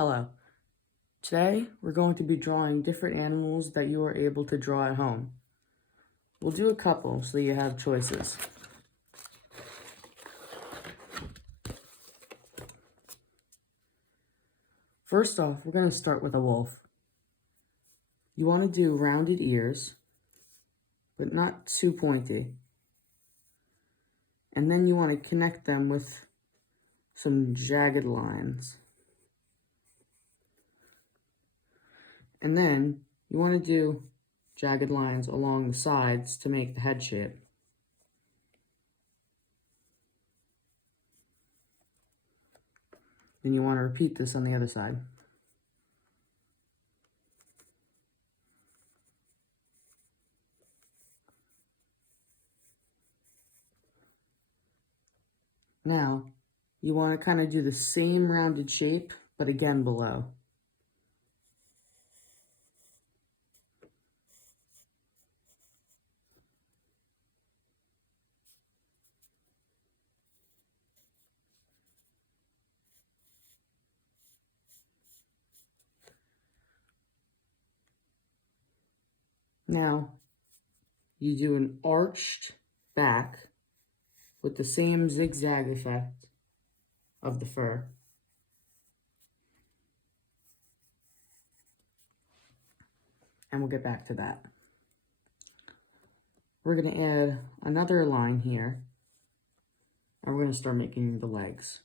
Hello. Today, we're going to be drawing different animals that you are able to draw at home. We'll do a couple so you have choices. First off, we're going to start with a wolf. You want to do rounded ears, but not too pointy. And then you want to connect them with some jagged lines. And then you want to do jagged lines along the sides to make the head shape. Then you want to repeat this on the other side. Now, you want to kind of do the same rounded shape, but again below. Now, you do an arched back with the same zigzag effect of the fur. And we'll get back to that. We're going to add another line here, and we're going to start making the legs.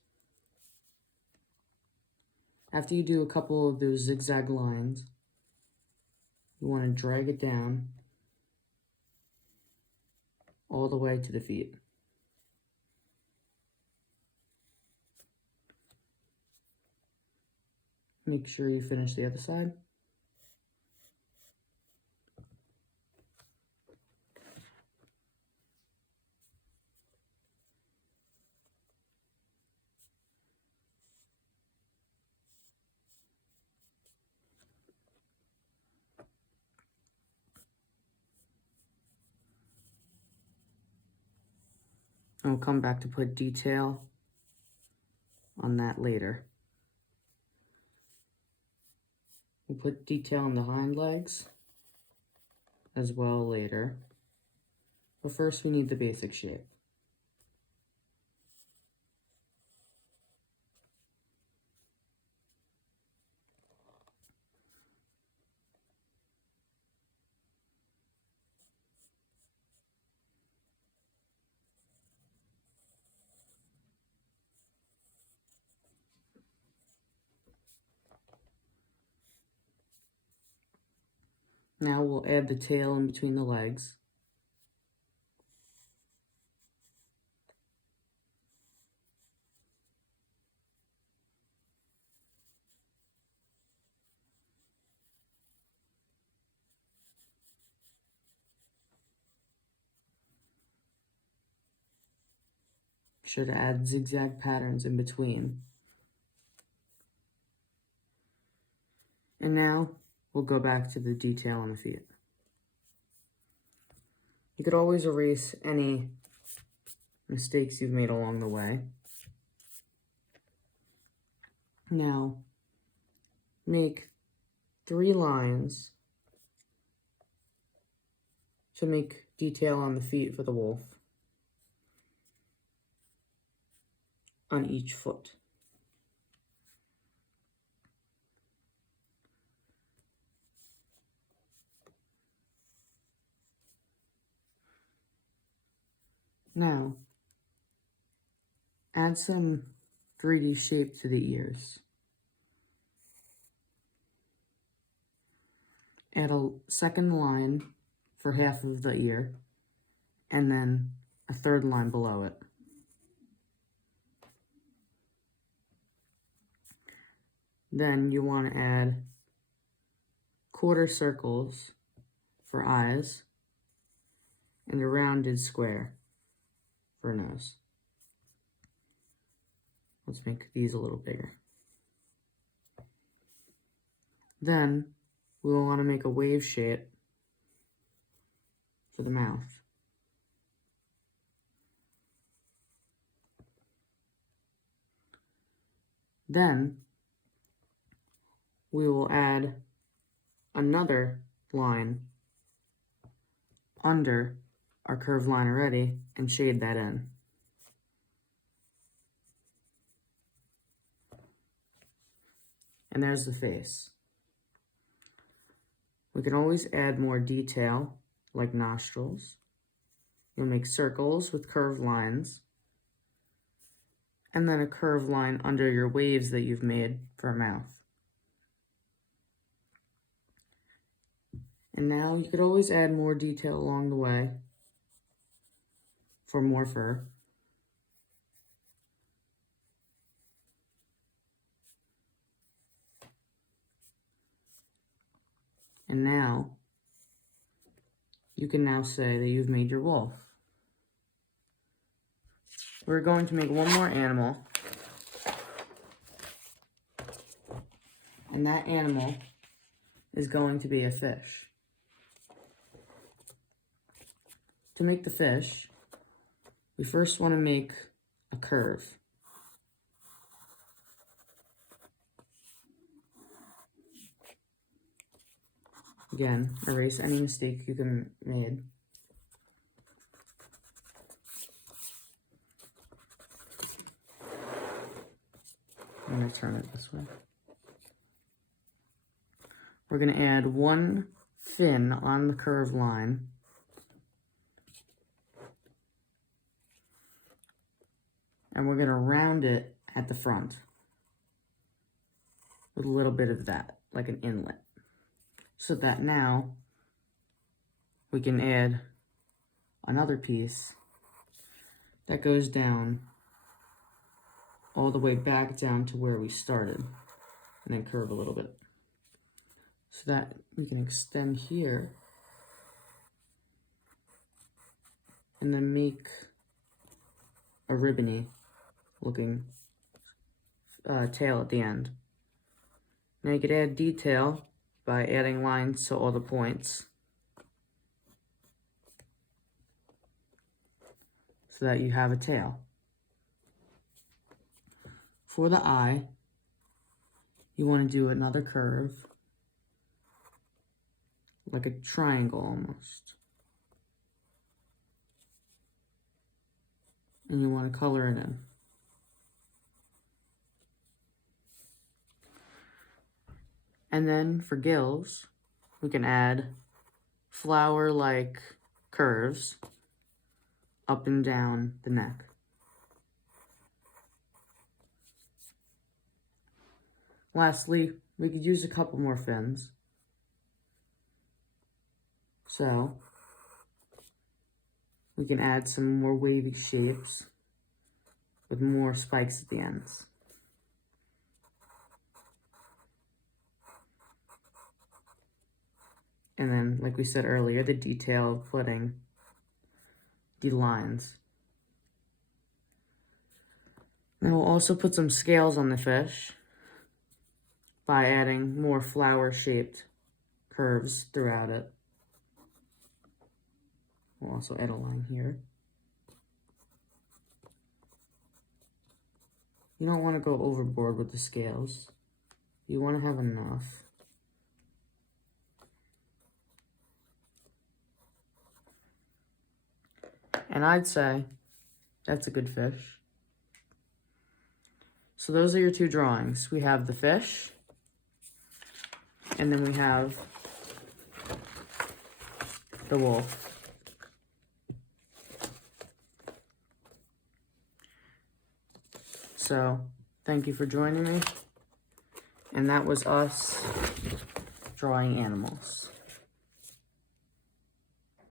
After you do a couple of those zigzag lines, you want to drag it down all the way to the feet. Make sure you finish the other side. And we'll come back to put detail on that later. We'll put detail on the hind legs as well later. But first we need the basic shape. Now we'll add the tail in between the legs. Should add zigzag patterns in between. And now we'll go back to the detail on the feet. You could always erase any mistakes you've made along the way. Now, make 3 lines to make detail on the feet for the wolf on each foot. Now, add some 3D shape to the ears. Add a second line for half of the ear, and then a third line below it. Then you want to add quarter circles for eyes and a rounded square for a nose. Let's make these a little bigger. Then we will want to make a wave shape for the mouth. Then we will add another line under our curved line already and shade that in. And there's the face. We can always add more detail, like nostrils. You'll make circles with curved lines, and then a curved line under your waves that you've made for a mouth. And now you could always add more detail along the way for more fur. And now, you can now say that you've made your wolf. We're going to make one more animal. And that animal is going to be a fish. To make the fish, we first want to make a curve. Again, erase any mistake you can made. I'm going to turn it this way. We're going to add one fin on the curved line. And we're going to round it at the front with a little bit of that, like an inlet. So that now we can add another piece that goes down all the way back down to where we started, and then curve a little bit. So that we can extend here and then make a ribbony looking tail at the end. Now you could add detail by adding lines to all the points so that you have a tail. For the eye, you want to do another curve, like a triangle almost. And you want to color it in. And then for gills, we can add flower-like curves up and down the neck. Lastly, we could use a couple more fins. So, we can add some more wavy shapes with more spikes at the ends. And then, like we said earlier, the detail of putting the lines. Now we'll also put some scales on the fish by adding more flower-shaped curves throughout it. We'll also add a line here. You don't want to go overboard with the scales. You want to have enough. And I'd say that's a good fish. So those are your two drawings. We have the fish, and then we have the wolf. So, thank you for joining me. And that was us drawing animals.